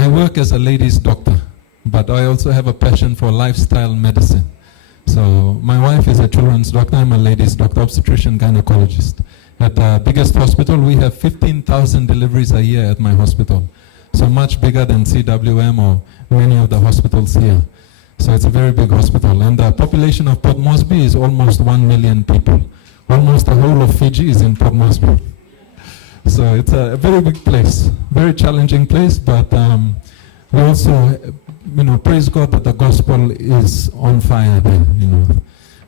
I work as a ladies' doctor, but I also have a passion for lifestyle medicine. So my wife is a children's doctor, I'm a ladies' doctor, obstetrician, gynecologist. At the biggest hospital, we have 15,000 deliveries a year at my hospital. So much bigger than CWM or many of the hospitals here. So it's a very big hospital. And the population of Port Moresby is almost 1 million people. Almost the whole of Fiji is in Port Moresby. So it's a very big place, very challenging place, but we also, praise God that the gospel is on fire there,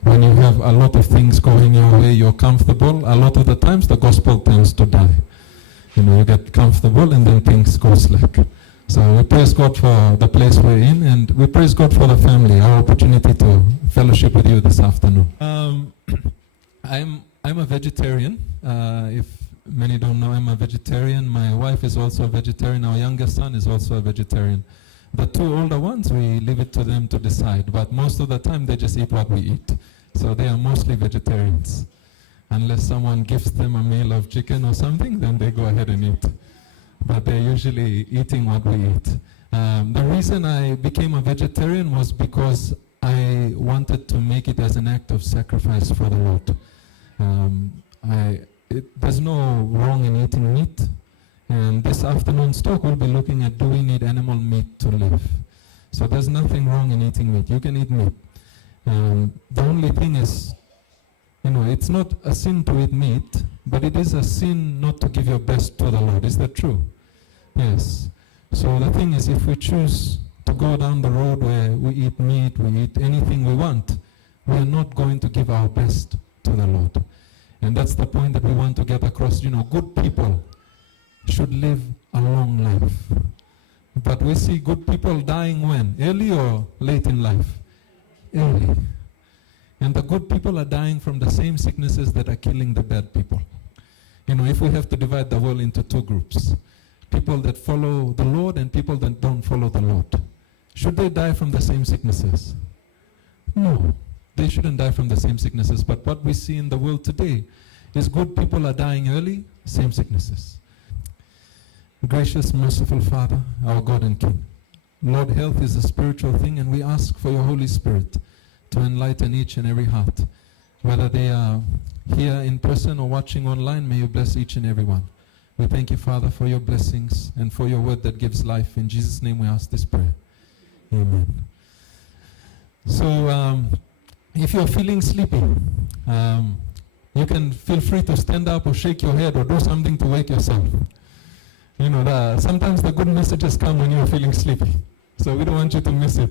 When you have a lot of things going your way, you're comfortable, a lot of the times the gospel tends to die. You get comfortable and then things go slack. So we praise God for the place we're in, and we praise God for the family, our opportunity to fellowship with you this afternoon. I'm a vegetarian. If many don't know, I'm a vegetarian. My wife is also a vegetarian. Our youngest son is also a vegetarian. The two older ones, we leave it to them to decide. But most of the time, they just eat what we eat. So they are mostly vegetarians. Unless someone gives them a meal of chicken or something, then they go ahead and eat. But they're usually eating what we eat. The reason I became a vegetarian was because I wanted to make it as an act of sacrifice for the Lord. There's no wrong in eating meat. And this afternoon's talk we'll be looking at, do we need animal meat to live? So there's nothing wrong in eating meat. You can eat meat. The only thing is, it's not a sin to eat meat, but it is a sin not to give your best to the Lord. Is that true? Yes. So the thing is, if we choose to go down the road where we eat meat, we eat anything we want, we are not going to give our best to the Lord. And that's the point that we want to get across. Good people should live a long life. But we see good people dying when? Early or late in life? Early. And the good people are dying from the same sicknesses that are killing the bad people. If we have to divide the world into two groups, people that follow the Lord and people that don't follow the Lord, should they die from the same sicknesses? No, they shouldn't die from the same sicknesses. But what we see in the world today is good people are dying early, same sicknesses. Gracious, merciful Father, our God and King, Lord, health is a spiritual thing, and we ask for your Holy Spirit to enlighten each and every heart. Whether they are here in person or watching online, may you bless each and every one. We thank you, Father, for your blessings and for your word that gives life. In Jesus' name we ask this prayer. Amen. So, if you're feeling sleepy, you can feel free to stand up or shake your head or do something to wake yourself. Sometimes the good messages come when you're feeling sleepy. So we don't want you to miss it.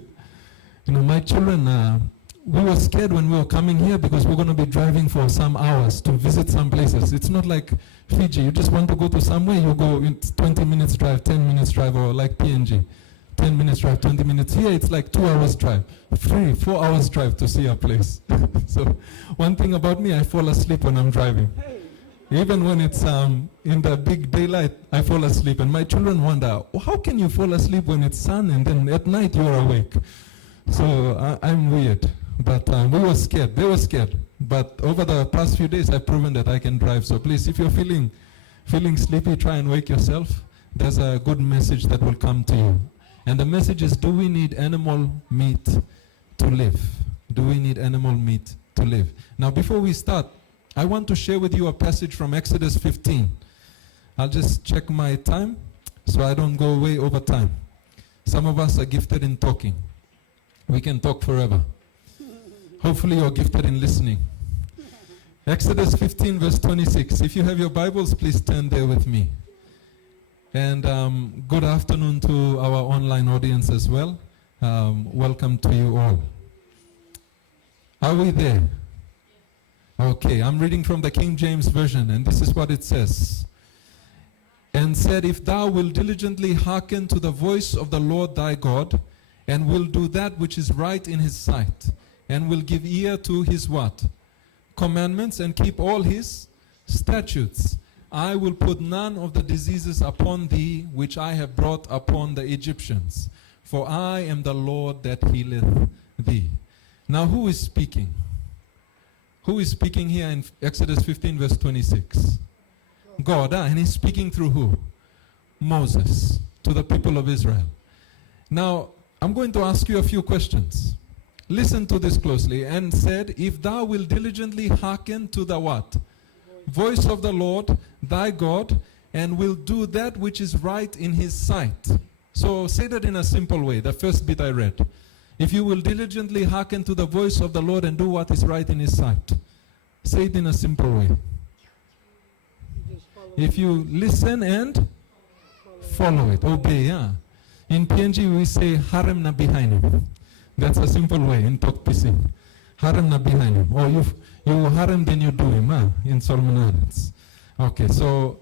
My children, we were scared when we were coming here because we're going to be driving for some hours to visit some places. It's not like Fiji. You just want to go to somewhere, you go in 20 minutes drive, 10 minutes drive, or like PNG. 10 minutes drive, 20 minutes. Here it's like 2 hours drive. 4 hours drive to see a place. So one thing about me, I fall asleep when I'm driving. Even when it's in the big daylight, I fall asleep. And my children wonder, how can you fall asleep when it's sun and then at night you're awake? So I'm weird. But we were scared. They were scared. But over the past few days, I've proven that I can drive. So please, if you're feeling sleepy, try and wake yourself. There's a good message that will come to you. And the message is, do we need animal meat to live? Do we need animal meat to live? Now, before we start, I want to share with you a passage from Exodus 15. I'll just check my time so I don't go way over time. Some of us are gifted in talking. We can talk forever. Hopefully you're gifted in listening. Exodus 15 verse 26. If you have your Bibles, please turn there with me. And good afternoon to our online audience as well. Welcome to you all. Are we there? Okay, I'm reading from the King James Version, and this is what it says. And said, if thou wilt diligently hearken to the voice of the Lord thy God, and will do that which is right in his sight, and will give ear to his what? Commandments, and keep all his statutes, I will put none of the diseases upon thee which I have brought upon the Egyptians, for I am the Lord that healeth thee. Now who is speaking? Who is speaking here in Exodus 15 verse 26? God. And he's speaking through who? Moses. to the people of Israel. Now, I'm going to ask you a few questions. Listen to this closely. And said, if thou wilt diligently hearken to the what? Voice of the Lord, thy God, and will do that which is right in his sight. So say that in a simple way, the first bit I read. If you will diligently hearken to the voice of the Lord and do what is right in his sight. Say it in a simple way. If you listen and follow it, obey, yeah. In PNG we say, harem na behind him. That's a simple way in Tok Pisin. Harem na behind him. Or you harem, then you do him, in Solomon Islands. Okay, so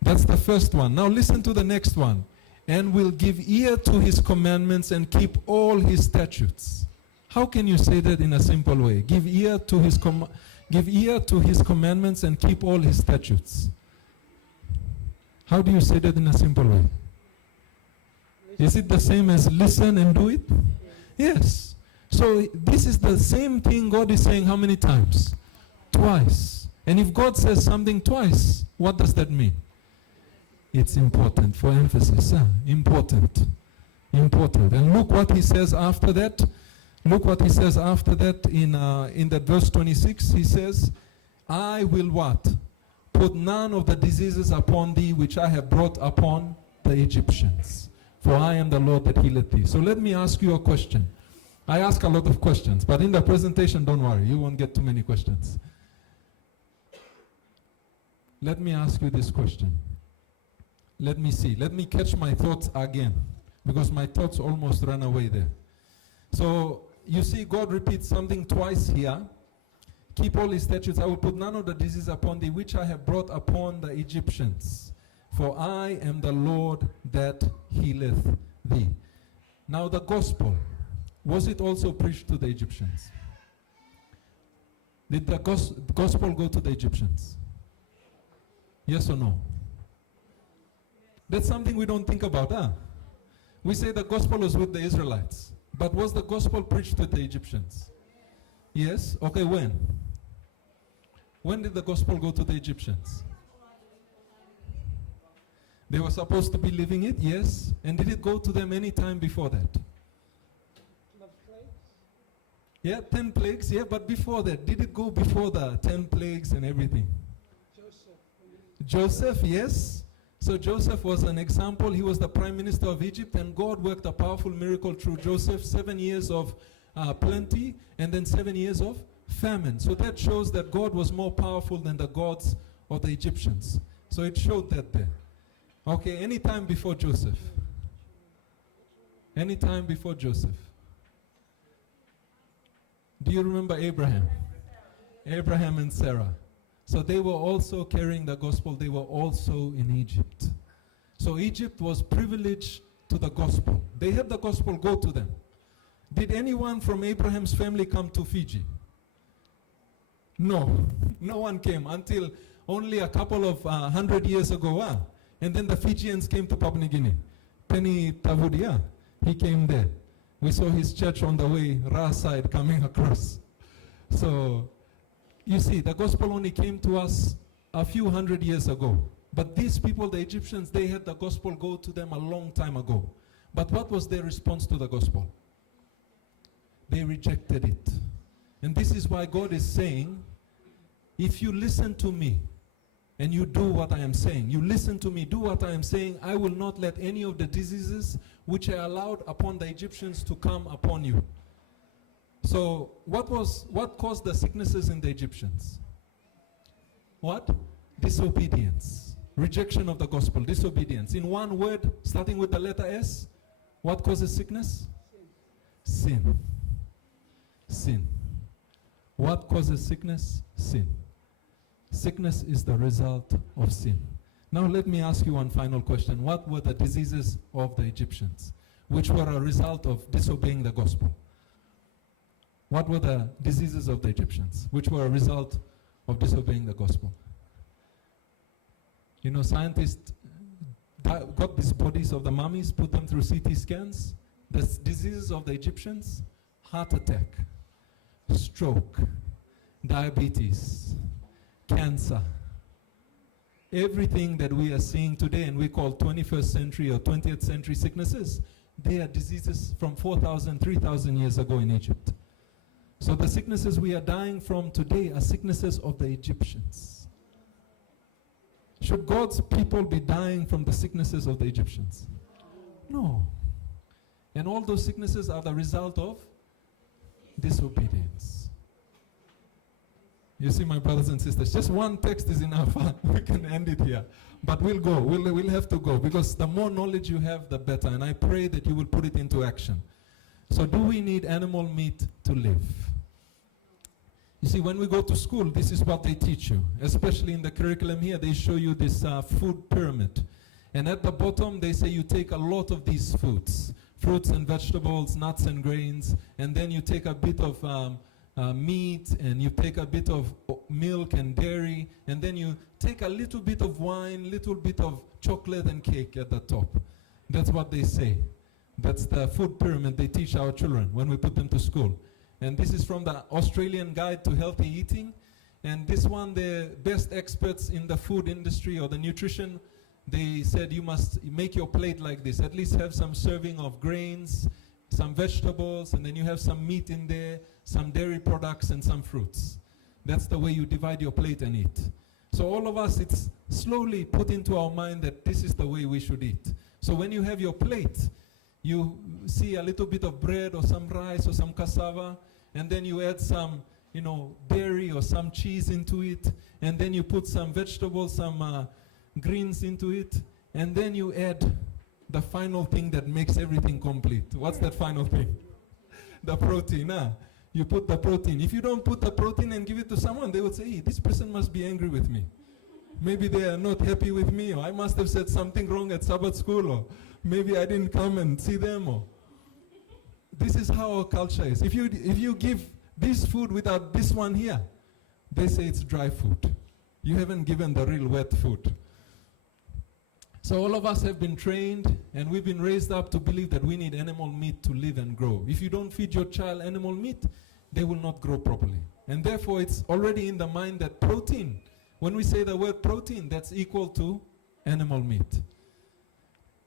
that's the first one. Now listen to the next one. And will give ear to his commandments and keep all his statutes. How can you say that in a simple way? Give ear to his commandments and keep all his statutes. How do you say that in a simple way? Is it the same as listen and do it? Yes. So this is the same thing God is saying how many times? Twice. And if God says something twice, what does that mean? It's important, for emphasis. Important. Important. And look what he says after that. Look what he says after that in that verse 26. He says, I will what? Put none of the diseases upon thee which I have brought upon the Egyptians. For I am the Lord that healeth thee. So let me ask you a question. I ask a lot of questions, but in the presentation, don't worry, you won't get too many questions. Let me ask you this question. Let me see. Let me catch my thoughts again, because my thoughts almost ran away there. So, you see, God repeats something twice here. Keep all his statutes. I will put none of the disease upon thee, which I have brought upon the Egyptians. For I am the Lord that healeth thee. Now the gospel, was it also preached to the Egyptians? Did the gospel go to the Egyptians? Yes or no? That's something we don't think about, huh? We say the gospel was with the Israelites. But was the gospel preached to the Egyptians? Yes? Okay, when? When did the gospel go to the Egyptians? They were supposed to be living it, yes. And did it go to them any time before that? Yeah, 10 plagues, yeah, but before that, did it go before the 10 plagues and everything? Joseph, yes. So Joseph was an example. He was the prime minister of Egypt, and God worked a powerful miracle through Joseph. 7 years of plenty, and then 7 years of famine. So that shows that God was more powerful than the gods of the Egyptians. So it showed that there. Okay, any time before Joseph? Any time before Joseph? Do you remember Abraham? Abraham and Sarah. So they were also carrying the gospel. They were also in Egypt. So Egypt was privileged to the gospel. They had the gospel go to them. Did anyone from Abraham's family come to Fiji? No. No one came until only a couple of 100 years ago. And then the Fijians came to Papua New Guinea. Penny Tavudia, he came there. We saw his church on the way, Ra side, coming across. So you see, the gospel only came to us a few hundred years ago. But these people, the Egyptians, they had the gospel go to them a long time ago. But what was their response to the gospel? They rejected it. And this is why God is saying, if you listen to me and you do what I am saying, you listen to me, do what I am saying, I will not let any of the diseases which I allowed upon the Egyptians to come upon you. So what caused the sicknesses in the Egyptians? What? Disobedience. Rejection of the gospel. Disobedience. In one word, starting with the letter S, what causes sickness? Sin. Sin. What causes sickness? Sin. Sickness is the result of sin. Now let me ask you one final question. What were the diseases of the Egyptians, which were a result of disobeying the gospel? What were the diseases of the Egyptians, which were a result of disobeying the gospel? You know, scientists got these bodies of the mummies, put them through CT scans. The diseases of the Egyptians: heart attack, stroke, diabetes, cancer, Everything that we are seeing today and we call 21st century or 20th century sicknesses, they are diseases from 4,000, 3,000 years ago in Egypt. So the sicknesses we are dying from today are sicknesses of the Egyptians. Should God's people be dying from the sicknesses of the Egyptians? No. And all those sicknesses are the result of disobedience. You see, my brothers and sisters, just one text is enough. We can end it here. But we'll go. We'll have to go, because the more knowledge you have, the better. And I pray that you will put it into action. So do we need animal meat to live? You see, when we go to school, this is what they teach you. Especially in the curriculum here, they show you this food pyramid. And at the bottom, they say you take a lot of these foods. Fruits and vegetables, nuts and grains. And then you take a bit of meat, and you take a bit of milk and dairy, and then you take a little bit of wine, little bit of chocolate and cake at the top. That's what they say. That's the food pyramid they teach our children when we put them to school. And this is from the Australian Guide to Healthy Eating. And this one, the best experts in the food industry or the nutrition, they said you must make your plate like this. At least have some serving of grains, some vegetables, and then you have some meat in there, some dairy products, and some fruits. That's the way you divide your plate and eat. So all of us, it's slowly put into our mind that this is the way we should eat. So when you have your plate, you see a little bit of bread or some rice or some cassava, and then you add some, dairy or some cheese into it, and then you put some vegetables, some greens into it, and then you add the final thing that makes everything complete. What's that final thing? The protein. You put the protein. If you don't put the protein and give it to someone, they would say, hey, this person must be angry with me. Maybe they are not happy with me, or I must have said something wrong at Sabbath school, or maybe I didn't come and see them. Or this is how our culture is. If you give this food without this one here, they say it's dry food. You haven't given the real wet food. So all of us have been trained, and we've been raised up to believe that we need animal meat to live and grow. If you don't feed your child animal meat, they will not grow properly. And therefore, it's already in the mind that protein, when we say the word protein, that's equal to animal meat.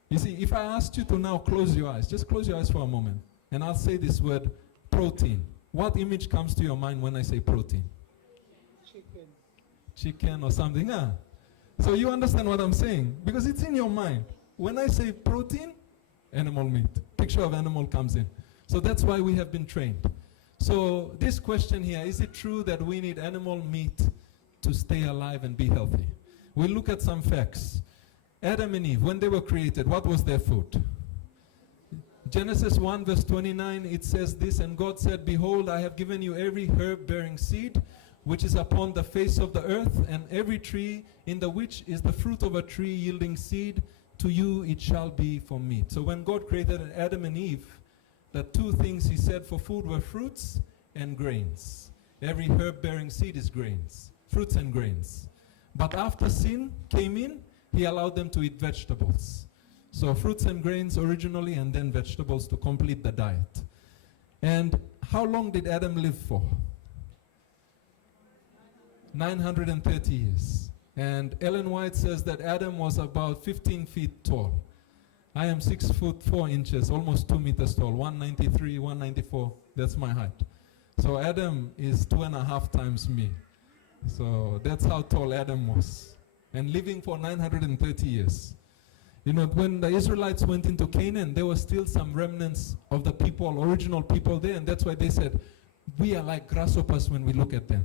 You see, if I asked you to now close your eyes, just close your eyes for a moment, and I'll say this word, protein. What image comes to your mind when I say protein? Chicken. Chicken or something, So you understand what I'm saying, because it's in your mind. When I say protein, animal meat. Picture of animal comes in. So that's why we have been trained. So this question here, is it true that we need animal meat to stay alive and be healthy? We'll look at some facts. Adam and Eve, when they were created, what was their food? Genesis 1 verse 29, it says this, and God said, behold, I have given you every herb bearing seed, which is upon the face of the earth, and every tree in the which is the fruit of a tree yielding seed, to you it shall be for meat. So when God created Adam and Eve, the two things he said for food were fruits and grains. Every herb bearing seed is grains, fruits and grains. But after sin came in, he allowed them to eat vegetables. So fruits and grains originally, and then vegetables to complete the diet. And how long did Adam live for? 930 years. And Ellen White says that Adam was about 15 feet tall. I am 6 foot 4 inches, almost 2 meters tall, 193, 194, that's my height. So Adam is 2.5 times me. So that's how tall Adam was. And living for 930 years. When the Israelites went into Canaan, there were still some remnants of the people, original people there, and that's why they said, we are like grasshoppers when we look at them.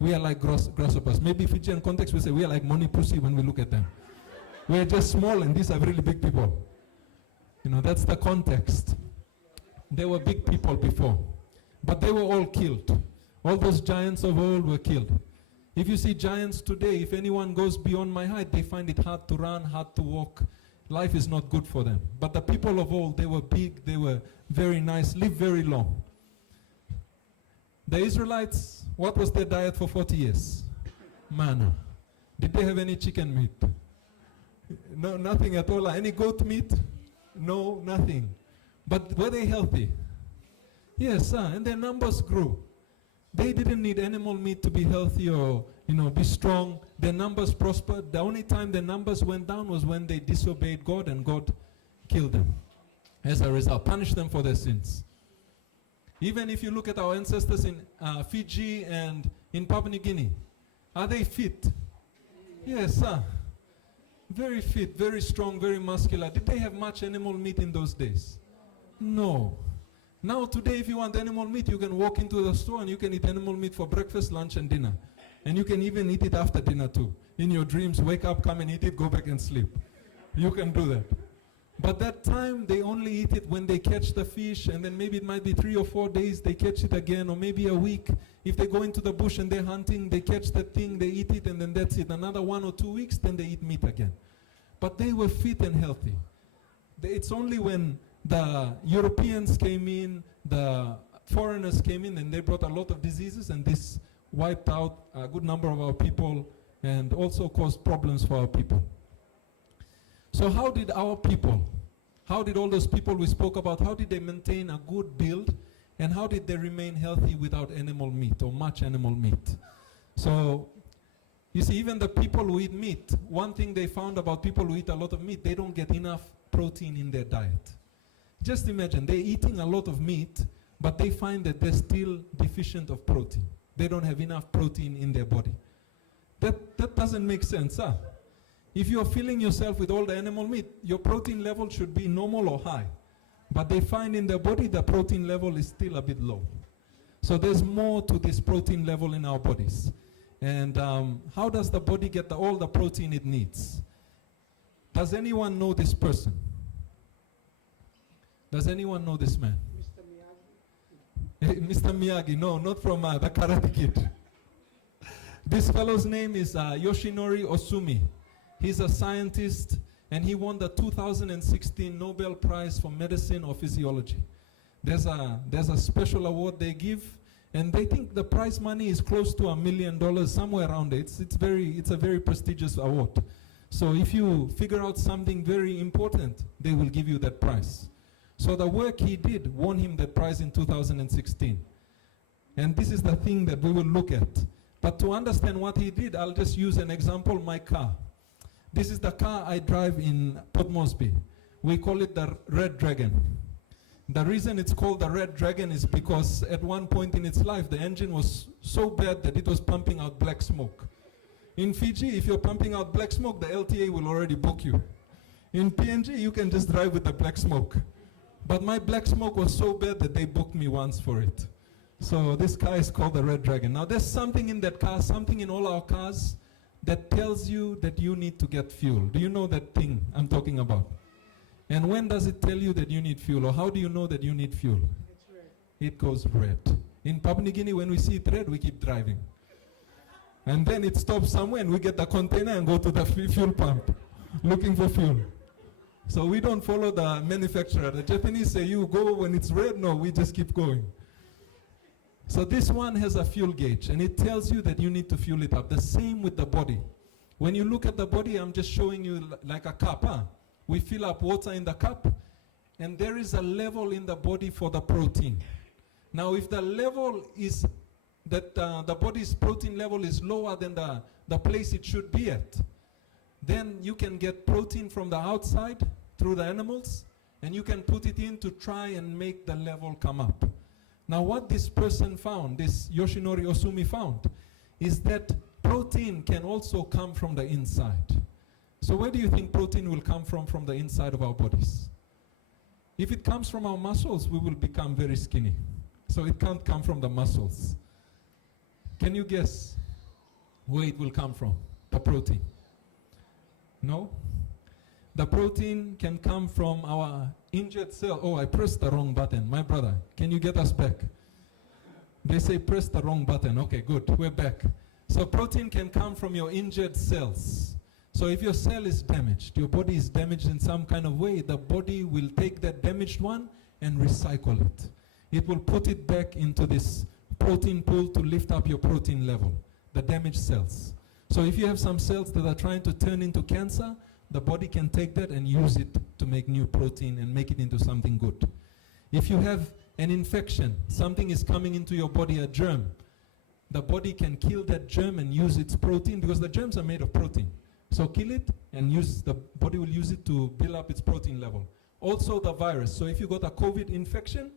We are like grasshoppers. Maybe Fijian context we say we are like money pussy when we look at them. We are just small and these are really big people. That's the context. They were big people before. But they were all killed. All those giants of old were killed. If you see giants today, if anyone goes beyond my height, they find it hard to run, hard to walk. Life is not good for them. But the people of old, they were big, they were very nice, lived very long. The Israelites, what was their diet for 40 years? Manna. Did they have any chicken meat? No, nothing at all. Any goat meat? No, nothing. But were they healthy? Yes, and their numbers grew. They didn't need animal meat to be healthy or, be strong. their numbers prospered. The only time their numbers went down was when they disobeyed God and God killed them. As a result, punished them for their sins. Even if you look at our ancestors in Fiji and in Papua New Guinea, are they fit? Yes, sir. Very fit, very strong, very muscular. Did they have much animal meat in those days? No. Now today, if you want animal meat, you can walk into the store and you can eat animal meat for breakfast, lunch, and dinner. And you can even eat it after dinner too. In your dreams, wake up, come and eat it, go back and sleep. You can do that. But that time, they only eat it when they catch the fish, and then maybe it might be 3 or 4 days, they catch it again, or maybe a week. If they go into the bush and they're hunting, they catch that thing, they eat it, and then that's it. Another 1 or 2 weeks, then they eat meat again. But they were fit and healthy. It's only when the Europeans came in, the foreigners came in, and they brought a lot of diseases, and this wiped out a good number of our people and also caused problems for our people. So how did our people, how did all those people we spoke about, how did they maintain a good build, and how did they remain healthy without animal meat or much animal meat? So you see, even the people who eat meat, one thing they found about people who eat a lot of meat, they don't get enough protein in their diet. Just imagine, they're eating a lot of meat, but they find that they're still deficient of protein. They don't have enough protein in their body. That doesn't make sense, huh? If you're filling yourself with all the animal meat, your protein level should be normal or high. But they find in their body the protein level is still a bit low. So there's more to this protein level in our bodies. And how does the body get all the protein it needs? Does anyone know this person? Does anyone know this man? Mr. Miyagi. Mr. Miyagi, no, not from the Karate Kid. This fellow's name is Yoshinori Osumi. He's a scientist, and he won the 2016 Nobel Prize for Medicine or Physiology. There's a special award they give, and they think the prize money is close to $1 million, somewhere around it. It's a very prestigious award. So if you figure out something very important, they will give you that prize. So the work he did won him that prize in 2016. And this is the thing that we will look at. But to understand what he did, I'll just use an example, my car. This is the car I drive in Port Moresby. We call it the Red Dragon. The reason it's called the Red Dragon is because at one point in its life, the engine was so bad that it was pumping out black smoke. In Fiji, if you're pumping out black smoke, the LTA will already book you. In PNG, you can just drive with the black smoke. But my black smoke was so bad that they booked me once for it. So this car is called the Red Dragon. Now there's something in that car, something in all our cars, that tells you that you need to get fuel. Do you know that thing I'm talking about? And when does it tell you that you need fuel? Or how do you know that you need fuel? It's red. It goes red. In Papua New Guinea, when we see it red, we keep driving. And then it stops somewhere and we get the container and go to the fuel pump looking for fuel. So we don't follow the manufacturer. The Japanese say, you go when it's red. No, we just keep going. So this one has a fuel gauge, and it tells you that you need to fuel it up. The same with the body. When you look at the body, I'm just showing you like a cup. Huh? We fill up water in the cup, and there is a level in the body for the protein. Now, if the level is that the body's protein level is lower than the place it should be at, then you can get protein from the outside through the animals, and you can put it in to try and make the level come up. Now what this person found, this Yoshinori Osumi found, is that protein can also come from the inside. So where do you think protein will come from the inside of our bodies? If it comes from our muscles, we will become very skinny. So it can't come from the muscles. Can you guess where it will come from, the protein? No? The protein can come from our injured cell. Oh, I pressed the wrong button. My brother, can you get us back? They say press the wrong button. Okay, good. We're back. So protein can come from your injured cells. So if your cell is damaged, your body is damaged in some kind of way, the body will take that damaged one and recycle it. It will put it back into this protein pool to lift up your protein level, the damaged cells. So if you have some cells that are trying to turn into cancer, the body can take that and use it to make new protein and make it into something good. If you have an infection, something is coming into your body, a germ, the body can kill that germ and use its protein, because the germs are made of protein. So kill it and the body will use it to build up its protein level. Also the virus. So if you got a COVID infection,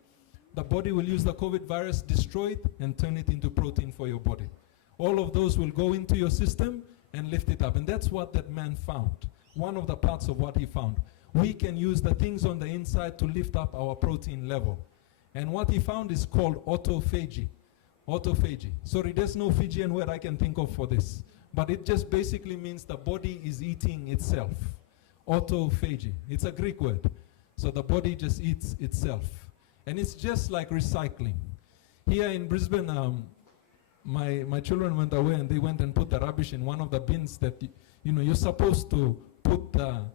the body will use the COVID virus, destroy it, and turn it into protein for your body. All of those will go into your system and lift it up. And that's what that man found. One of the parts of what he found. We can use the things on the inside to lift up our protein level. And what he found is called autophagy. Autophagy. Sorry, there's no Fijian word I can think of for this. But it just basically means the body is eating itself. Autophagy. It's a Greek word. So the body just eats itself. And it's just like recycling. Here in Brisbane, my children went away and they went and put the rubbish in one of the bins that, you're supposed to put the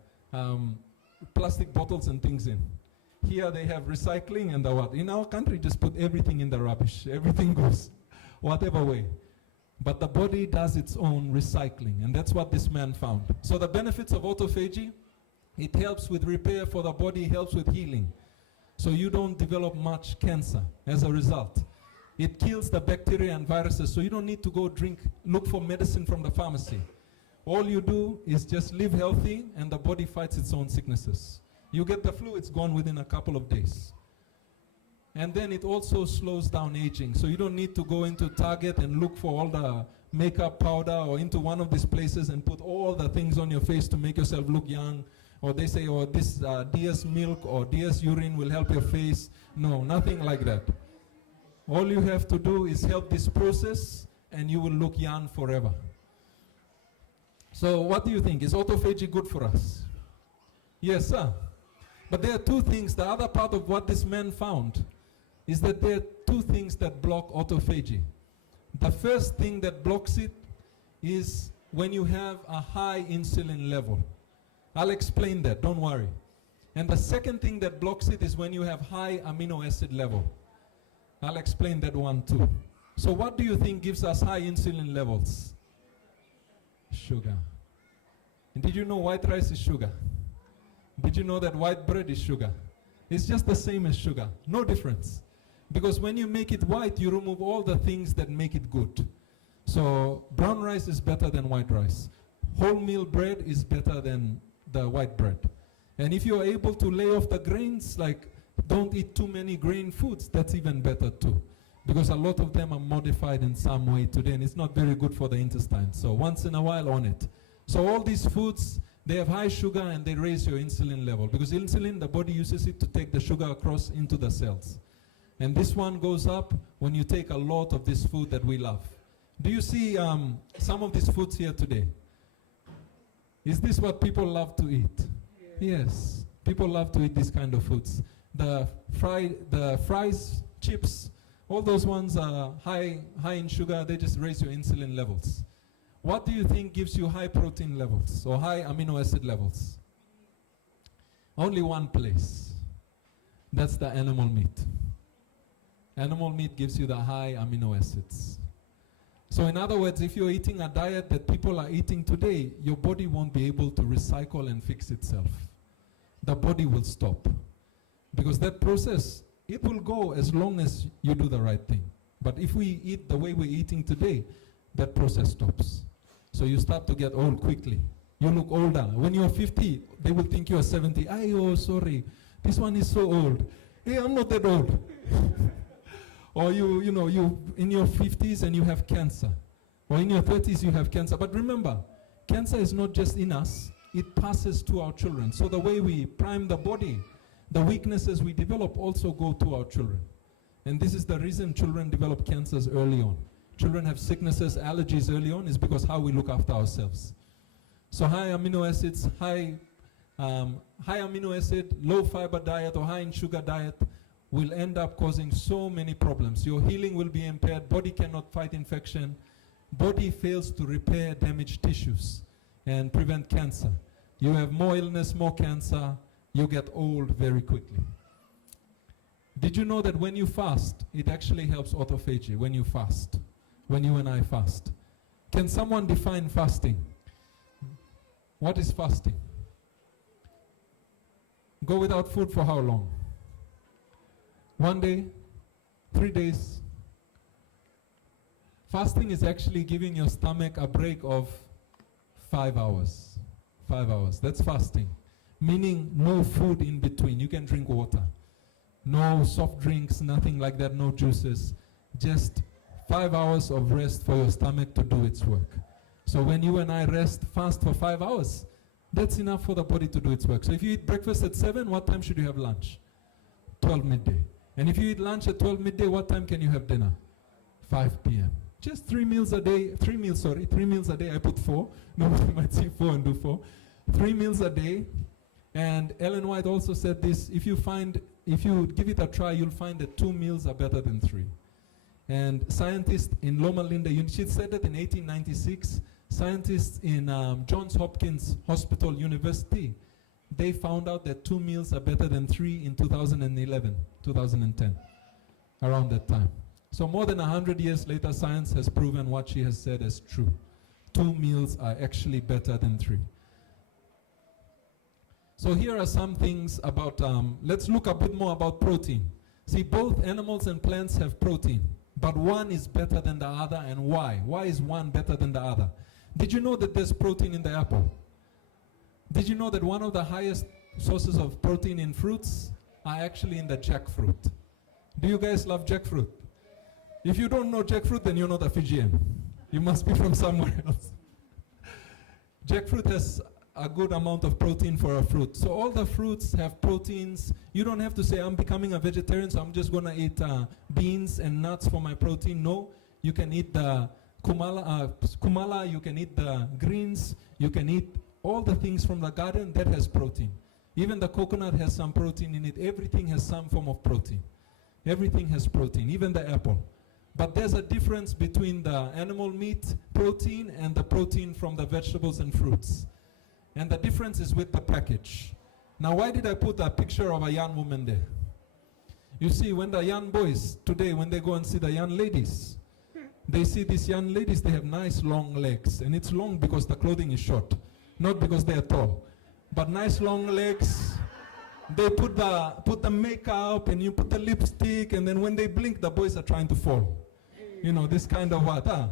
plastic bottles and things in. Here they have recycling and the what. In our country, just put everything in the rubbish. Everything goes whatever way. But the body does its own recycling, and that's what this man found. So the benefits of autophagy, it helps with repair for the body, helps with healing. So you don't develop much cancer as a result. It kills the bacteria and viruses, so you don't need to go look for medicine from the pharmacy. All you do is just live healthy, and the body fights its own sicknesses. You get the flu, it's gone within a couple of days. And then it also slows down aging. So you don't need to go into Target and look for all the makeup powder, or into one of these places and put all the things on your face to make yourself look young. Or they say, oh, this deer's milk or deer's urine will help your face. No, nothing like that. All you have to do is help this process, and you will look young forever. So what do you think? Is autophagy good for us? Yes, sir. But there are two things. The other part of what this man found is that there are two things that block autophagy. The first thing that blocks it is when you have a high insulin level. I'll explain that, don't worry. And the second thing that blocks it is when you have high amino acid level. I'll explain that one too. So what do you think gives us high insulin levels? Sugar. And did you know white rice is sugar? Did you know that white bread is sugar? It's just the same as sugar, no difference. Because when you make it white, you remove all the things that make it good. So brown rice is better than white rice. Wholemeal bread is better than the white bread. And if you're able to lay off the grains, like don't eat too many grain foods, that's even better too. Because a lot of them are modified in some way today, and it's not very good for the intestine. So once in a while on it. So all these foods, they have high sugar and they raise your insulin level. Because insulin, the body uses it to take the sugar across into the cells. And this one goes up when you take a lot of this food that we love. Do you see some of these foods here today? Is this what people love to eat? Yes. People love to eat these kind of foods. The fries, chips, all those ones are high in sugar. They just raise your insulin levels. What do you think gives you high protein levels or high amino acid levels? Only one place. That's the animal meat. Animal meat gives you the high amino acids. So in other words, if you're eating a diet that people are eating today, your body won't be able to recycle and fix itself. The body will stop. Because that process, it will go as long as you do the right thing. But if we eat the way we're eating today, that process stops. So you start to get old quickly. You look older. When you're 50, they will think you're 70. Oh, sorry, this one is so old. Hey, I'm not that old. Or you in your 50s and you have cancer. Or in your 30s you have cancer. But remember, cancer is not just in us, it passes to our children. So the way we prime the body, the weaknesses we develop also go to our children. And this is the reason children develop cancers early on. Children have sicknesses, allergies early on, is because how we look after ourselves. So high amino acids, high amino acid, low fiber diet or high in sugar diet will end up causing so many problems. Your healing will be impaired, body cannot fight infection, body fails to repair damaged tissues and prevent cancer. You have more illness, more cancer, you get old very quickly. Did you know that when you fast, it actually helps autophagy when you fast, when you and I fast? Can someone define fasting? What is fasting? Go without food for how long? 1 day? 3 days? Fasting is actually giving your stomach a break of 5 hours. 5 hours. That's fasting. Meaning no food in between. You can drink water. No soft drinks, nothing like that, no juices. Just 5 hours of rest for your stomach to do its work. So when you and I rest, fast for 5 hours, that's enough for the body to do its work. So if you eat breakfast at 7, what time should you have lunch? 12 midday. And if you eat lunch at 12 midday, what time can you have dinner? 5 p.m. Just 3 meals a day, 3 meals a day. I put 4. Nobody might see 4 and do 4. 3 meals a day. And Ellen White also said this, if you give it a try, you'll find that 2 meals are better than 3. And scientists in Loma Linda, she said that in 1896, scientists in Johns Hopkins Hospital University, they found out that 2 meals are better than 3 in 2011, 2010, around that time. So more than 100 years later, science has proven what she has said as true. 2 meals are actually better than 3. So here are some things about, let's look a bit more about protein. See, both animals and plants have protein, but one is better than the other, and why? Why is one better than the other? Did you know that there's protein in the apple? Did you know that one of the highest sources of protein in fruits are actually in the jackfruit? Do you guys love jackfruit? If you don't know jackfruit, then you're not a Fijian. You must be from somewhere else. Jackfruit has a good amount of protein for a fruit. So all the fruits have proteins. You don't have to say, I'm becoming a vegetarian, so I'm just going to eat beans and nuts for my protein. No, you can eat the kumala, you can eat the greens, you can eat all the things from the garden that has protein. Even the coconut has some protein in it. Everything has some form of protein. Everything has protein, even the apple. But there's a difference between the animal meat protein and the protein from the vegetables and fruits. And the difference is with the package. Now, why did I put a picture of a young woman there? You see, when the young boys today, when they go and see the young ladies, they see these young ladies, they have nice long legs. And it's long because the clothing is short, not because they are tall. But nice long legs. They put the makeup and you put the lipstick, and then when they blink, the boys are trying to fall. You know, this kind of what, huh?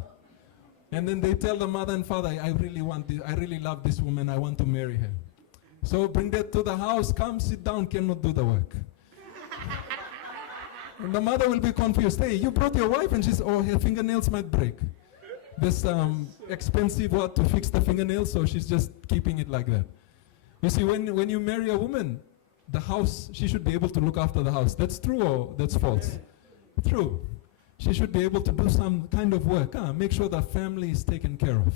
And then they tell the mother and father, I really want this, I really love this woman, I want to marry her. So bring that to the house, come sit down, cannot do the work. And the mother will be confused. Hey, you brought your wife, and she's, oh, her fingernails might break. There's expensive what to fix the fingernails, so she's just keeping it like that. You see, when you marry a woman, the house, she should be able to look after the house. That's true or that's false? True. She should be able to do some kind of work, make sure the family is taken care of.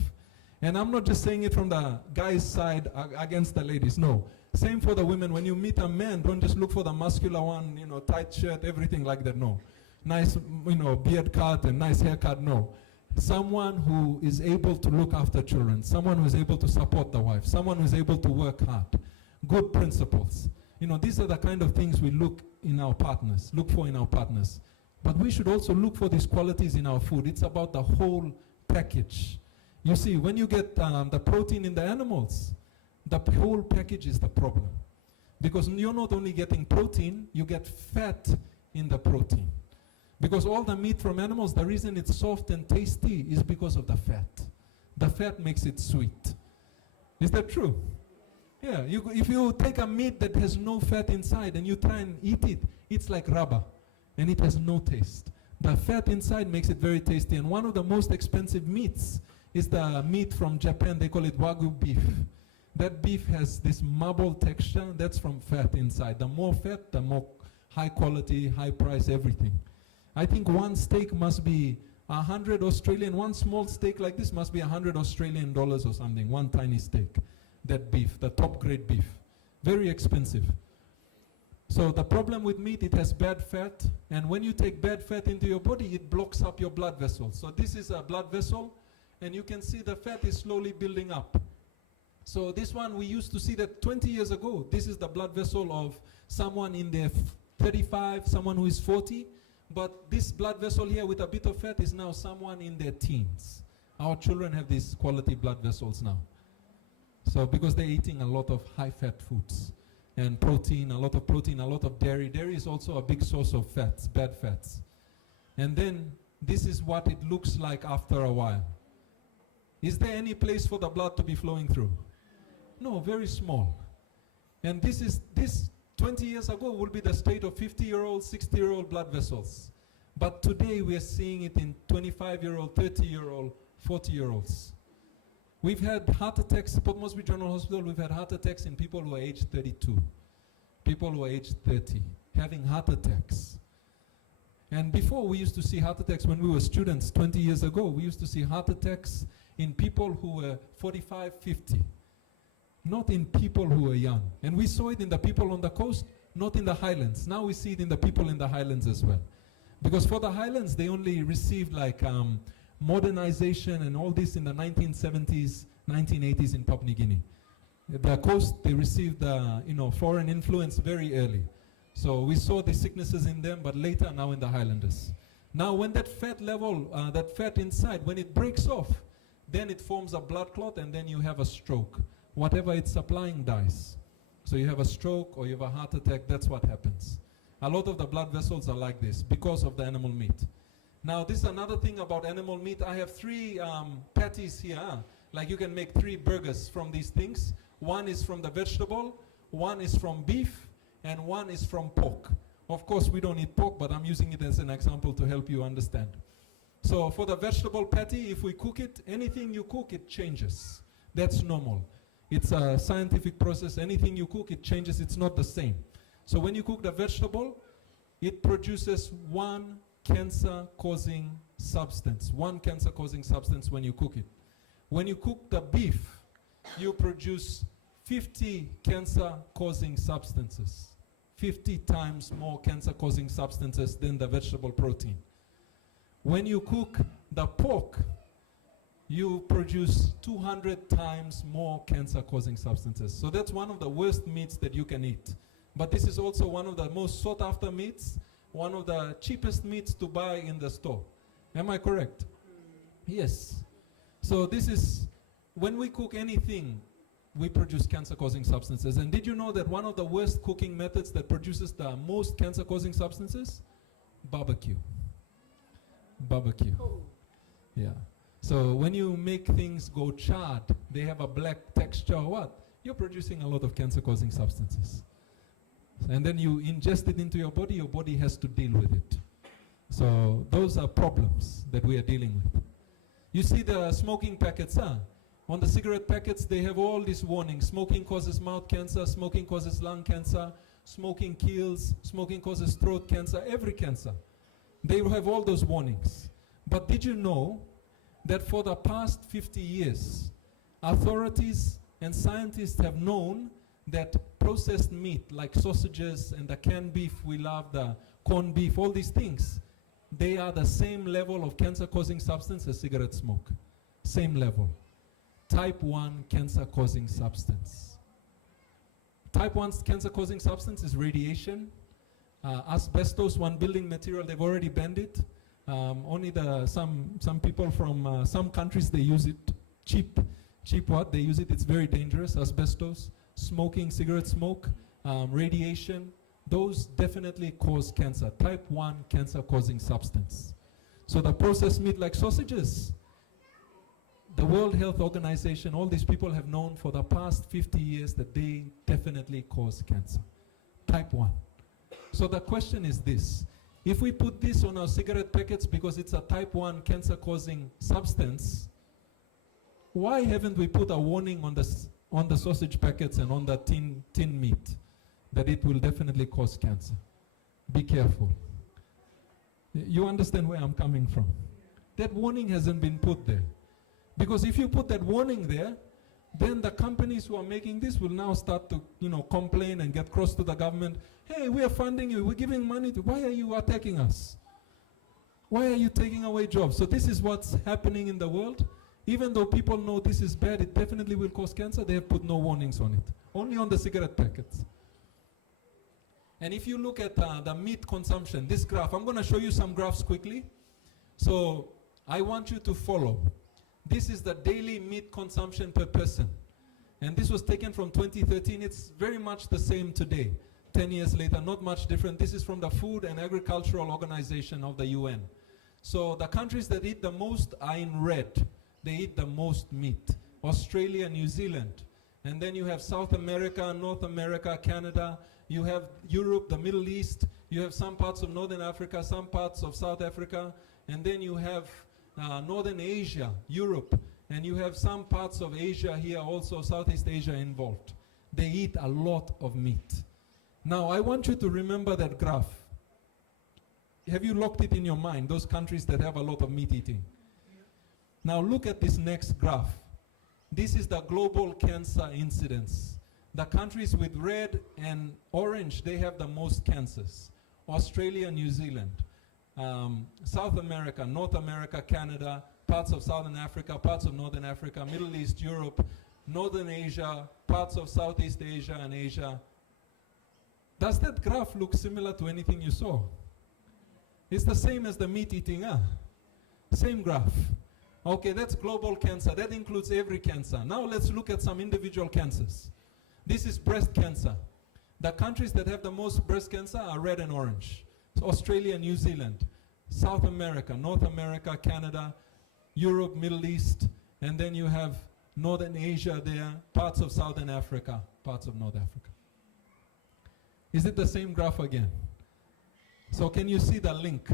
And I'm not just saying it from the guy's side against the ladies, no. Same for the women. When you meet a man, don't just look for the muscular one, you know, tight shirt, everything like that, no. Nice, you know, beard cut and nice haircut, no. Someone who is able to look after children, someone who is able to support the wife, someone who is able to work hard, good principles. You know, these are the kind of things we look for in our partners. But we should also look for these qualities in our food. It's about the whole package. You see, when you get the protein in the animals, the whole package is the problem. Because you're not only getting protein, you get fat in the protein. Because all the meat from animals, the reason it's soft and tasty is because of the fat. The fat makes it sweet. Is that true? Yeah, if you take a meat that has no fat inside and you try and eat it, it's like rubber. And it has no taste. The fat inside makes it very tasty. And one of the most expensive meats is the meat from Japan. They call it Wagyu beef. That beef has this marble texture. That's from fat inside. The more fat, the more high quality, high price, everything. I think one steak must be 100 Australian. One small steak like this must be 100 Australian dollars or something. One tiny steak. That beef, the top grade beef. Very expensive. So the problem with meat, it has bad fat, and when you take bad fat into your body, it blocks up your blood vessels. So this is a blood vessel, and you can see the fat is slowly building up. So this one, we used to see that 20 years ago. This is the blood vessel of someone in their 35, someone who is 40, but this blood vessel here with a bit of fat is now someone in their teens. Our children have these quality blood vessels now. So because they're eating a lot of high-fat foods. And protein, a lot of dairy. Dairy is also a big source of fats, bad fats. And then this is what it looks like after a while. Is there any place for the blood to be flowing through? No, very small. And this 20 years ago would be the state of 50-year-old, 60-year-old blood vessels. But today we are seeing it in 25-year-old, 30-year-old, 40-year-olds. We've had heart attacks, Port Moresby General Hospital, we've had heart attacks in people who are aged 32, people who are aged 30, having heart attacks. And before, we used to see heart attacks when we were students 20 years ago. We used to see heart attacks in people who were 45, 50, not in people who were young. And we saw it in the people on the coast, not in the highlands. Now we see it in the people in the highlands as well. Because for the highlands, they only received like modernization and all this in the 1970s, 1980s in Papua New Guinea. The coast, they received foreign influence very early. So we saw the sicknesses in them, but later now in the highlanders. Now when that fat level, that fat inside, when it breaks off, then it forms a blood clot and then you have a stroke. Whatever it's supplying dies. So you have a stroke or you have a heart attack, that's what happens. A lot of the blood vessels are like this because of the animal meat. Now this is another thing about animal meat. I have 3 patties here. Like you can make 3 burgers from these things. One is from the vegetable, one is from beef, and one is from pork. Of course, we don't eat pork, but I'm using it as an example to help you understand. So for the vegetable patty, if we cook it, anything you cook, it changes. That's normal. It's a scientific process. Anything you cook, it changes. It's not the same. So when you cook the vegetable, it produces 1 cancer-causing substance. 1 cancer-causing substance when you cook it. When you cook the beef, you produce 50 cancer-causing substances. 50 times more cancer-causing substances than the vegetable protein. When you cook the pork, you produce 200 times more cancer-causing substances. So that's one of the worst meats that you can eat. But this is also one of the most sought-after meats, one of the cheapest meats to buy in the store. Am I correct? Yes. So this is, when we cook anything, we produce cancer-causing substances. And did you know that one of the worst cooking methods that produces the most cancer-causing substances? Barbecue. Barbecue. Oh. Yeah. So when you make things go charred, they have a black texture or what? You're producing a lot of cancer-causing substances. And then you ingest it into your body has to deal with it. So those are problems that we are dealing with. You see the smoking packets, on the cigarette packets, they have all these warnings. Smoking causes mouth cancer, smoking causes lung cancer, smoking kills, smoking causes throat cancer, every cancer. They have all those warnings. But did you know that for the past 50 years, authorities and scientists have known that processed meat, like sausages and the canned beef we love, the corned beef, all these things, they are the same level of cancer-causing substance as cigarette smoke. Same level. Type 1 cancer-causing substance. Type 1 cancer-causing substance is radiation. Asbestos, one building material, they've already banned it. Only some people from some countries, they use it cheap what? They use it, it's very dangerous. Asbestos, smoking, cigarette smoke, radiation, those definitely cause cancer. Type 1 cancer-causing substance. So the processed meat like sausages, the World Health Organization, all these people have known for the past 50 years that they definitely cause cancer. Type 1. So the question is this. If we put this on our cigarette packets because it's a type 1 cancer-causing substance, why haven't we put a warning on the sausage packets and on the tin meat that it will definitely cause cancer? Be careful. You understand where I'm coming from? That warning hasn't been put there. Because if you put that warning there, then the companies who are making this will now start to, complain and get cross to the government. Hey, we are funding you, we're giving money to, why are you attacking us? Why are you taking away jobs? So this is what's happening in the world. Even though people know this is bad, it definitely will cause cancer, they have put no warnings on it. Only on the cigarette packets. And if you look at the meat consumption, this graph, I'm going to show you some graphs quickly. So I want you to follow. This is the daily meat consumption per person. And this was taken from 2013. It's very much the same today. 10 years later, not much different. This is from the Food and Agricultural Organization of the UN. So the countries that eat the most are in red. They eat the most meat. Australia, New Zealand. And then you have South America, North America, Canada. You have Europe, the Middle East. You have some parts of Northern Africa, some parts of South Africa. And then you have Northern Asia, Europe. And you have some parts of Asia here also, Southeast Asia involved. They eat a lot of meat. Now, I want you to remember that graph. Have you locked it in your mind, those countries that have a lot of meat eating? Now look at this next graph. This is the global cancer incidence. The countries with red and orange, they have the most cancers. Australia, New Zealand, South America, North America, Canada, parts of Southern Africa, parts of Northern Africa, Middle East, Europe, Northern Asia, parts of Southeast Asia and Asia. Does that graph look similar to anything you saw? It's the same as the meat eating, huh? Same graph. Okay, that's global cancer. That includes every cancer. Now let's look at some individual cancers. This is breast cancer. The countries that have the most breast cancer are red and orange. So Australia, New Zealand, South America, North America, Canada, Europe, Middle East, and then you have Northern Asia there, parts of Southern Africa, parts of North Africa. Is it the same graph again? So can you see the link?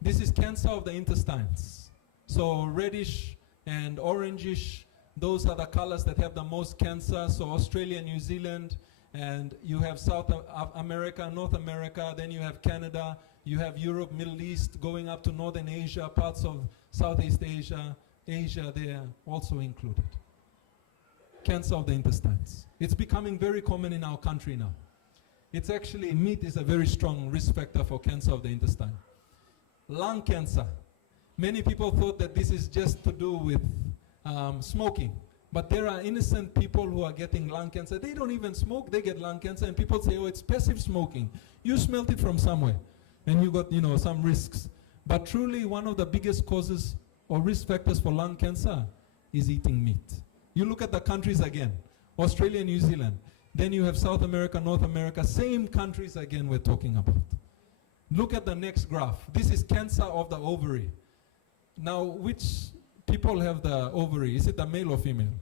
This is cancer of the intestines. So reddish and orangish, those are the colors that have the most cancer. So Australia, New Zealand, and you have South America, North America, then you have Canada, you have Europe, Middle East, going up to Northern Asia, parts of Southeast Asia, Asia there also included. Cancer of the intestines. It's becoming very common in our country now. It's actually, meat is a very strong risk factor for cancer of the intestine. Lung cancer. Many people thought that this is just to do with smoking. But there are innocent people who are getting lung cancer. They don't even smoke, they get lung cancer. And people say, oh, it's passive smoking. You smelled it from somewhere. And you got, some risks. But truly, one of the biggest causes or risk factors for lung cancer is eating meat. You look at the countries again. Australia, New Zealand. Then you have South America, North America, same countries again we're talking about. Look at the next graph. This is cancer of the ovary. Now, which people have the ovary? Is it the male or female?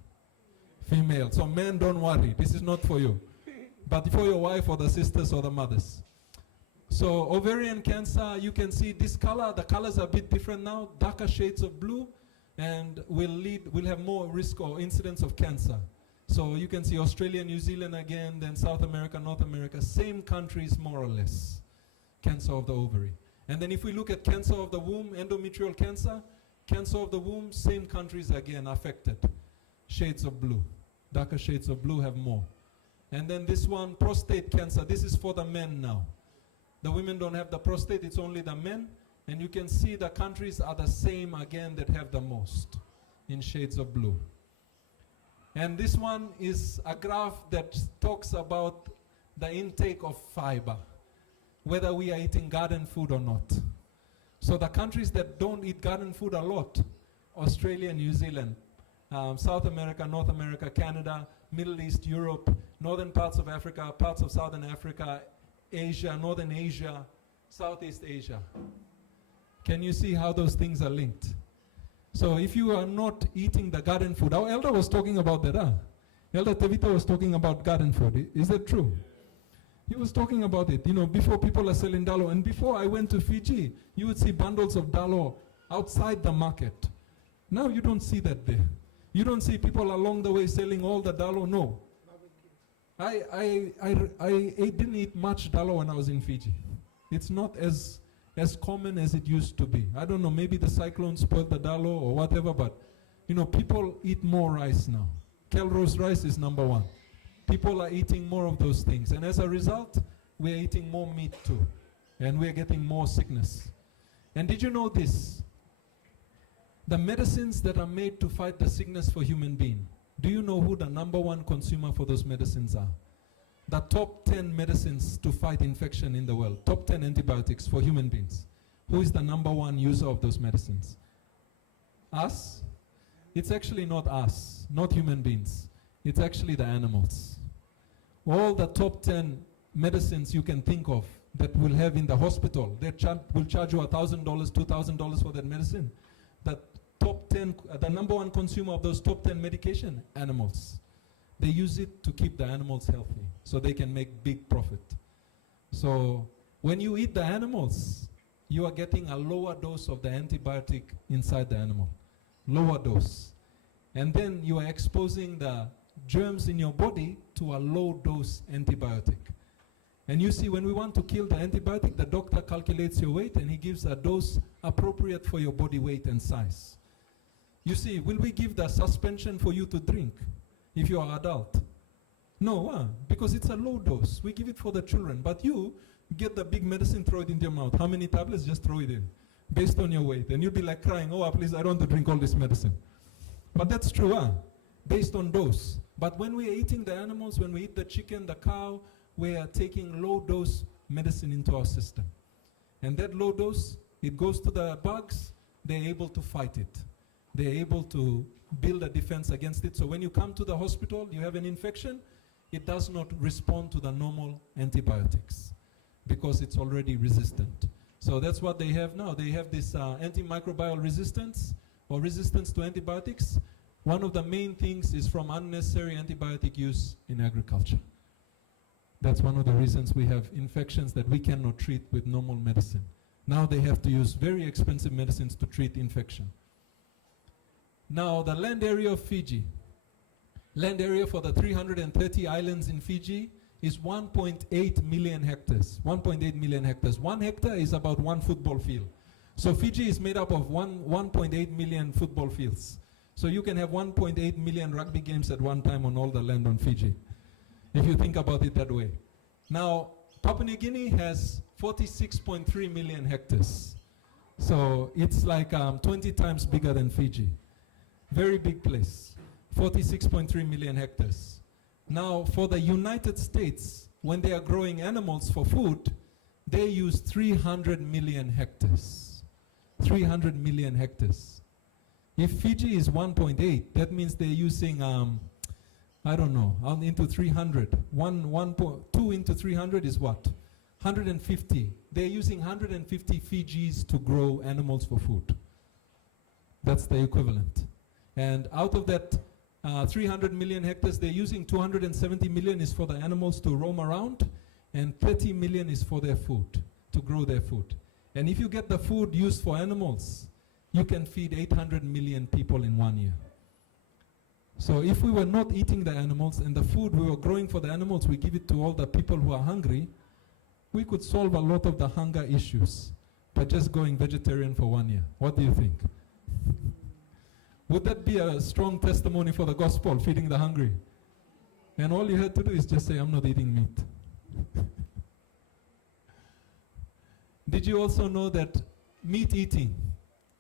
Female. So men, don't worry. This is not for you. But for your wife or the sisters or the mothers. So ovarian cancer, you can see this color. The colors are a bit different now. Darker shades of blue. And will have more risk or incidence of cancer. So you can see Australia, New Zealand again, then South America, North America, same countries more or less. Cancer of the ovary. And then if we look at cancer of the womb, endometrial cancer, cancer of the womb, same countries again affected. Shades of blue. Darker shades of blue have more. And then this one, prostate cancer, this is for the men now. The women don't have the prostate, it's only the men. And you can see the countries are the same again that have the most in shades of blue. And this one is a graph that talks about the intake of fiber, whether we are eating garden food or not. So the countries that don't eat garden food a lot, Australia, New Zealand, South America, North America, Canada, Middle East, Europe, northern parts of Africa, parts of Southern Africa, Asia, Northern Asia, Southeast Asia. Can you see how those things are linked? So if you are not eating the garden food, our elder was talking about that, huh? Elder Tevita was talking about garden food. Is that true? He was talking about it, before people are selling dalo. And before I went to Fiji, you would see bundles of dalo outside the market. Now you don't see that there. You don't see people along the way selling all the dalo, no. I didn't eat much dalo when I was in Fiji. It's not as common as it used to be. I don't know, maybe the cyclone spoiled the dalo or whatever, but people eat more rice now. Kelro's rice is number one. People are eating more of those things. And as a result, we're eating more meat too. And we're getting more sickness. And did you know this? The medicines that are made to fight the sickness for human being, do you know who the number one consumer for those medicines are? The top 10 medicines to fight infection in the world, top 10 antibiotics for human beings. Who is the number one user of those medicines? Us? It's actually not us, not human beings. It's actually the animals. All the top 10 medicines you can think of, that we'll have in the hospital. They will charge you $1,000, $2,000 for that medicine. The top 10, the number one consumer of those top 10 medication, animals. They use it to keep the animals healthy so they can make big profit. So when you eat the animals, you are getting a lower dose of the antibiotic inside the animal. Lower dose. And then you are exposing the germs in your body to a low dose antibiotic. And you see, when we want to kill the antibiotic, the doctor calculates your weight and he gives a dose appropriate for your body weight and size. You see, will we give the suspension for you to drink if you are adult? No, because it's a low dose. We give it for the children. But you get the big medicine, throw it into your mouth. How many tablets? Just throw it in, based on your weight. And you'll be like crying, oh, please, I don't want to drink all this medicine. But that's true, based on dose. But when we are eating the animals, when we eat the chicken, the cow, we are taking low dose medicine into our system. And that low dose, it goes to the bugs, they're able to fight it. They're able to build a defense against it. So when you come to the hospital, you have an infection, it does not respond to the normal antibiotics because it's already resistant. So that's what they have now. They have this antimicrobial resistance or resistance to antibiotics. One of the main things is from unnecessary antibiotic use in agriculture. That's one of the reasons we have infections that we cannot treat with normal medicine. Now they have to use very expensive medicines to treat infection. Now the land area of Fiji, land area for the 330 islands in Fiji is 1.8 million hectares. 1.8 million hectares. 1 hectare is about 1 football field. So Fiji is made up of 1.8 million football fields. So you can have 1.8 million rugby games at one time on all the land on Fiji, if you think about it that way. Now, Papua New Guinea has 46.3 million hectares. So it's like 20 times bigger than Fiji. Very big place, 46.3 million hectares. Now, for the United States, when they are growing animals for food, they use 300 million hectares. 300 million hectares. If Fiji is 1.8, that means they're using, I don't know, into 300. 2 into 300 is what? 150. They're using 150 Fijis to grow animals for food. That's the equivalent. And out of that 300 million hectares, they're using 270 million is for the animals to roam around, and 30 million is for their food, to grow their food. And if you get the food used for animals, you can feed 800 million people in 1 year. So if we were not eating the animals and the food we were growing for the animals, we give it to all the people who are hungry, we could solve a lot of the hunger issues by just going vegetarian for 1 year. What do you think? Would that be a strong testimony for the gospel, feeding the hungry? And all you had to do is just say, I'm not eating meat. Did you also know that meat eating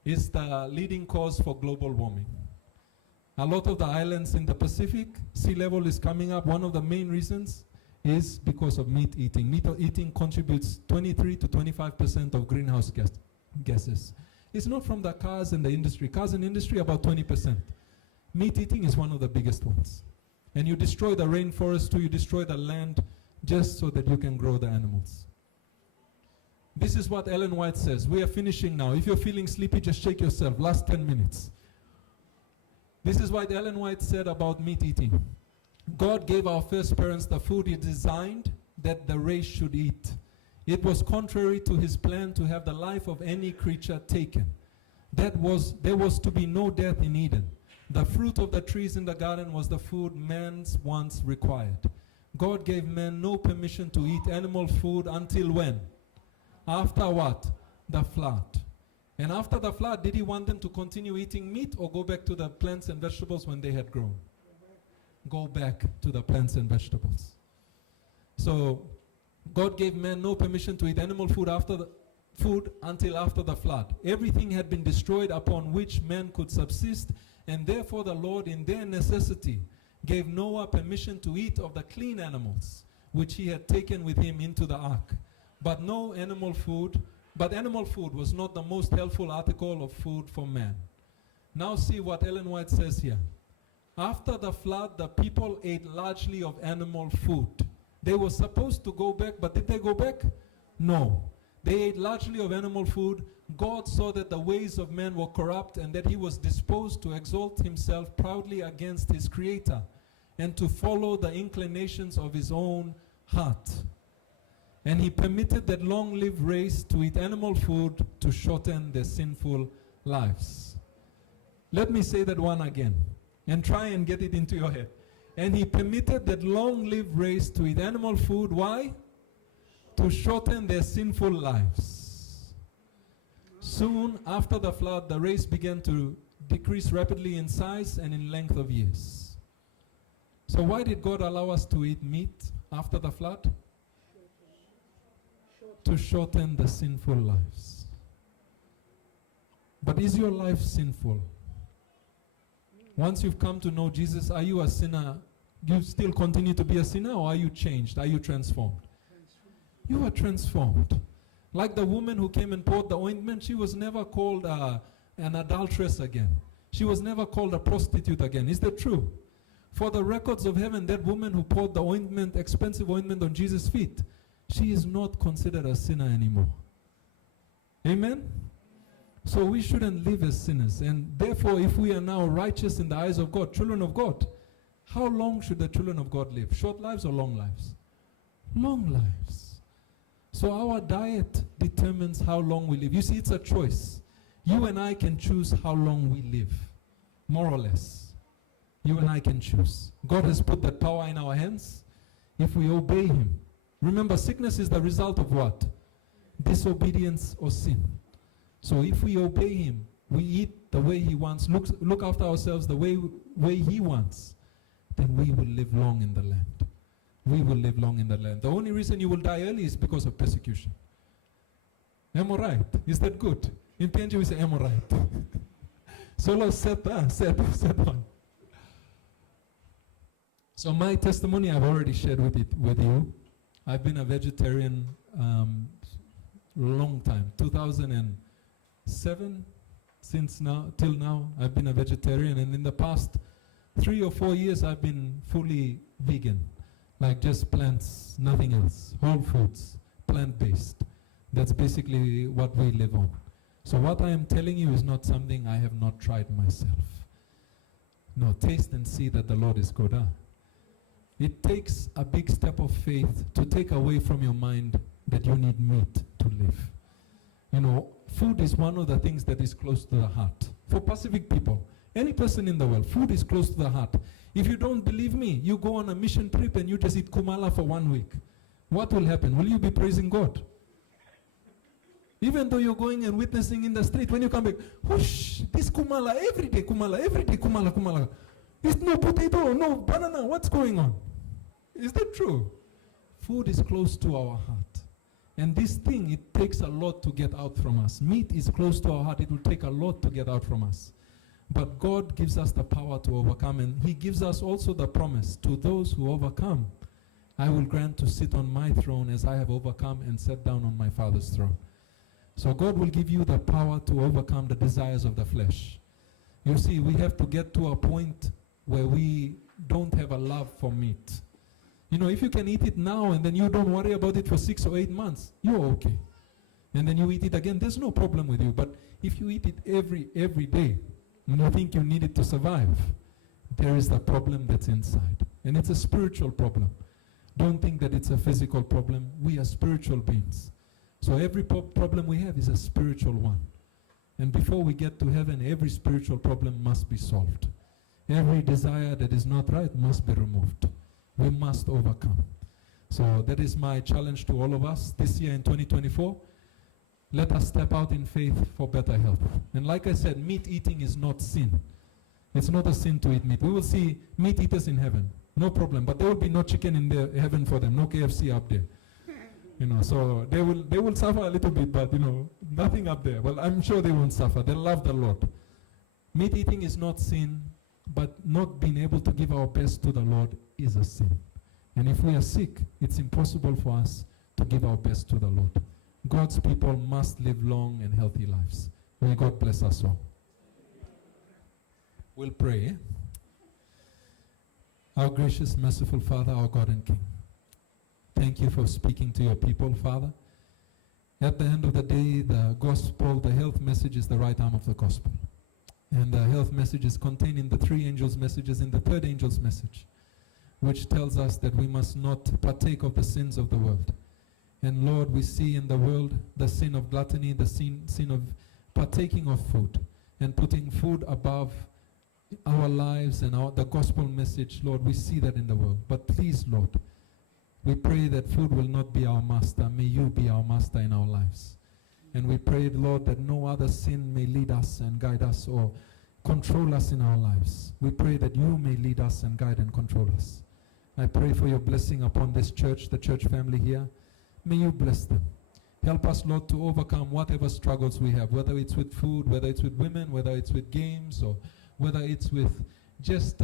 is the leading cause for global warming? A lot of the islands in the Pacific, sea level is coming up. One of the main reasons is because of meat eating. Meat eating contributes 23 to 25% of greenhouse gases. It's not from the cars and the industry. Cars and industry, about 20%. Meat eating is one of the biggest ones. And you destroy the rainforest too, you destroy the land just so that you can grow the animals. This is what Ellen White says. We are finishing now. If you're feeling sleepy, just shake yourself. Last 10 minutes. This is what Ellen White said about meat eating. God gave our first parents the food he designed that the race should eat. It was contrary to his plan to have the life of any creature taken. There was to be no death in Eden. The fruit of the trees in the garden was the food man's wants required. God gave man no permission to eat animal food until when? After what? The flood. And after the flood, did he want them to continue eating meat or go back to the plants and vegetables when they had grown? Go back to the plants and vegetables. So God gave man no permission to eat animal food until after the flood. Everything had been destroyed upon which man could subsist, and therefore the Lord in their necessity gave Noah permission to eat of the clean animals which he had taken with him into the ark. But animal food was not the most helpful article of food for man. Now see what Ellen White says here. After the flood, the people ate largely of animal food. They were supposed to go back, but did they go back? No. They ate largely of animal food. God saw that the ways of man were corrupt and that he was disposed to exalt himself proudly against his creator and to follow the inclinations of his own heart. And he permitted that long-lived race to eat animal food to shorten their sinful lives. Let me say that one again and try and get it into your head. And he permitted that long-lived race to eat animal food. Why? To shorten their sinful lives. Soon after the flood, the race began to decrease rapidly in size and in length of years. So why did God allow us to eat meat after the flood? To shorten the sinful lives. But is your life sinful? Once you've come to know Jesus, are you a sinner? You still continue to be a sinner, or are you changed? Are you transformed? You are transformed. Like the woman who came and poured the ointment, she was never called an adulteress again. She was never called a prostitute again. Is that true? For the records of heaven, that woman who poured the ointment, expensive ointment on Jesus' feet, she is not considered a sinner anymore. Amen? So we shouldn't live as sinners. And therefore, if we are now righteous in the eyes of God, children of God, how long should the children of God live? Short lives or long lives? Long lives. So our diet determines how long we live. You see, it's a choice. You and I can choose how long we live, more or less. You and I can choose. God has put that power in our hands if we obey him. Remember, sickness is the result of what? Disobedience or sin. So if we obey him, we eat the way he wants, look after ourselves the way he wants, then we will live long in the land. We will live long in the land. The only reason you will die early is because of persecution. Am I right? Is that good? In PNG we say, am I right? Solo set one. So my testimony I've already shared with you. I've been a vegetarian long time, 2007, since now till now I've been a vegetarian, and in the past 3 or 4 years I've been fully vegan, like just plants, nothing else, whole foods, plant-based. That's basically what we live on. So what I am telling you is not something I have not tried myself. No, taste and see that the Lord is good. It takes a big step of faith to take away from your mind that you need meat to live. You know, food is one of the things that is close to the heart. For Pacific people, any person in the world, food is close to the heart. If you don't believe me, you go on a mission trip and you just eat kumala for 1 week. What will happen? Will you be praising God? Even though you're going and witnessing in the street, when you come back, whoosh, this kumala, every day kumala. It's no potato, no banana, what's going on? Is that true? Food is close to our heart. And this thing, it takes a lot to get out from us. Meat is close to our heart. It will take a lot to get out from us. But God gives us the power to overcome, and he gives us also the promise, to those who overcome, I will grant to sit on my throne as I have overcome and sat down on my Father's throne. So God will give you the power to overcome the desires of the flesh. You see, we have to get to a point where we don't have a love for meat. You know, if you can eat it now and then you don't worry about it for 6 or 8 months, you're okay. And then you eat it again, there's no problem with you. But if you eat it every day, and you think you need it to survive, there is the problem that's inside. And it's a spiritual problem. Don't think that it's a physical problem. We are spiritual beings. So every problem we have is a spiritual one. And before we get to heaven, every spiritual problem must be solved. Every desire that is not right must be removed. We must overcome. So that is my challenge to all of us this year in 2024. Let us step out in faith for better health. And like I said, meat eating is not sin. It's not a sin to eat meat. We will see meat eaters in heaven. No problem. But there will be no chicken in the heaven for them. No KFC up there. You know, so they will suffer a little bit, but you know, nothing up there. Well, I'm sure they won't suffer. They love the Lord. Meat eating is not sin, but not being able to give our best to the Lord is a sin. And if we are sick, it's impossible for us to give our best to the Lord. God's people must live long and healthy lives. May God bless us all. We'll pray. Our gracious, merciful Father, our God and King, thank you for speaking to your people, Father. At the end of the day, the gospel, the health message is the right arm of the gospel. And the health message is contained in the three angels' messages, in the third angel's message, which tells us that we must not partake of the sins of the world. And Lord, we see in the world the sin of gluttony, the sin of partaking of food, and putting food above our lives and the gospel message. Lord, we see that in the world. But please, Lord, we pray that food will not be our master. May you be our master in our lives. And we pray, Lord, that no other sin may lead us and guide us or control us in our lives. We pray that you may lead us and guide and control us. I pray for your blessing upon this church, the church family here. May you bless them. Help us, Lord, to overcome whatever struggles we have, whether it's with food, whether it's with women, whether it's with games, or whether it's with just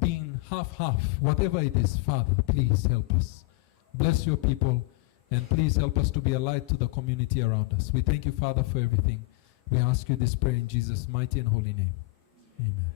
being half-half. Whatever it is, Father, please help us. Bless your people, and please help us to be a light to the community around us. We thank you, Father, for everything. We ask you this prayer in Jesus' mighty and holy name. Amen.